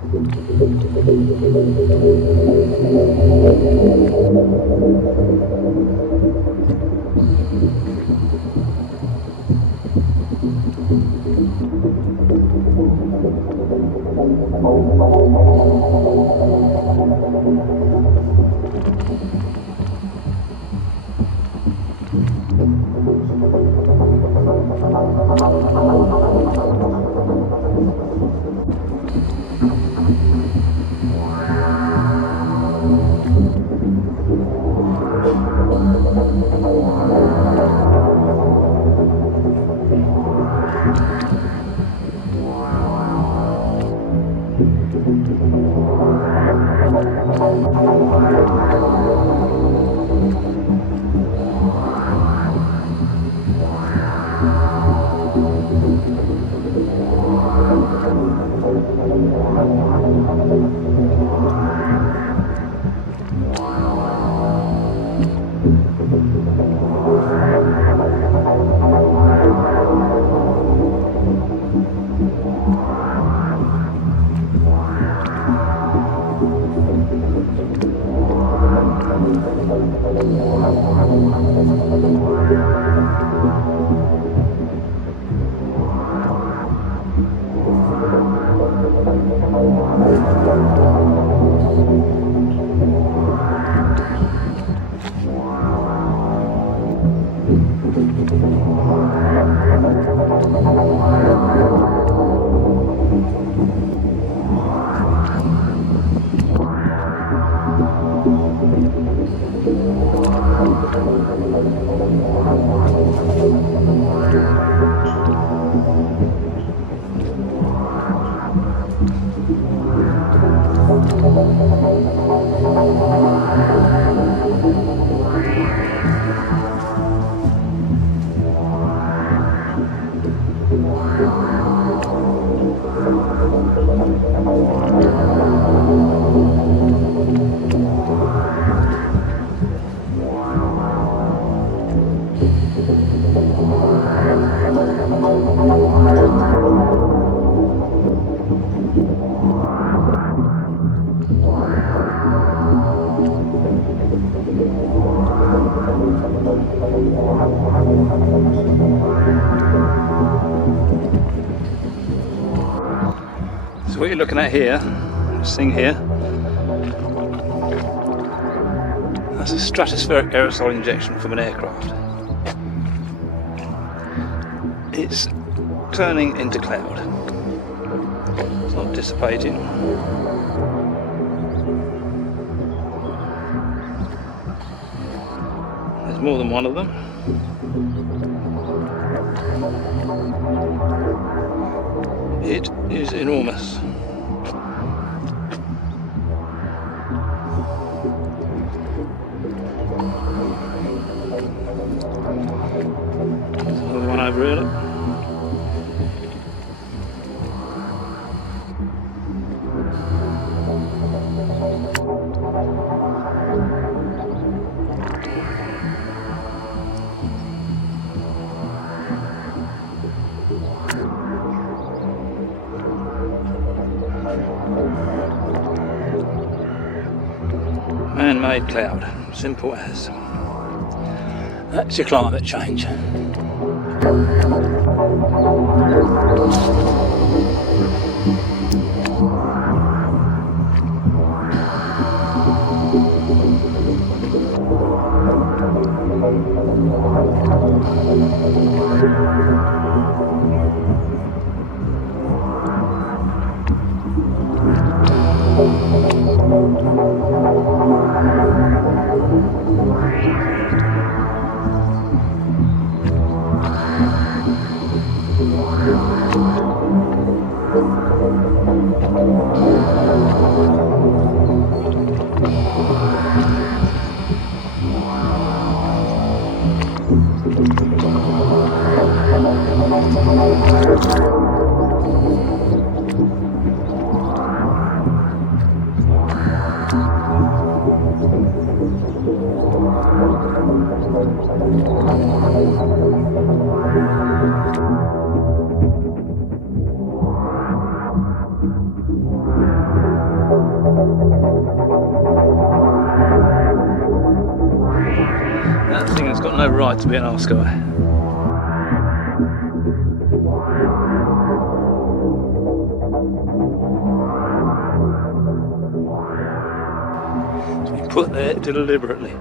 So what you're looking at here, this thing here, that's a stratospheric aerosol injection from an aircraft. It's turning into cloud. It's not dissipating. There's more than one of them. It is enormous. There's another one over here. Look. Man-made cloud, simple as. That's your climate change. It's got no right to be in our sky. It's been put there deliberately.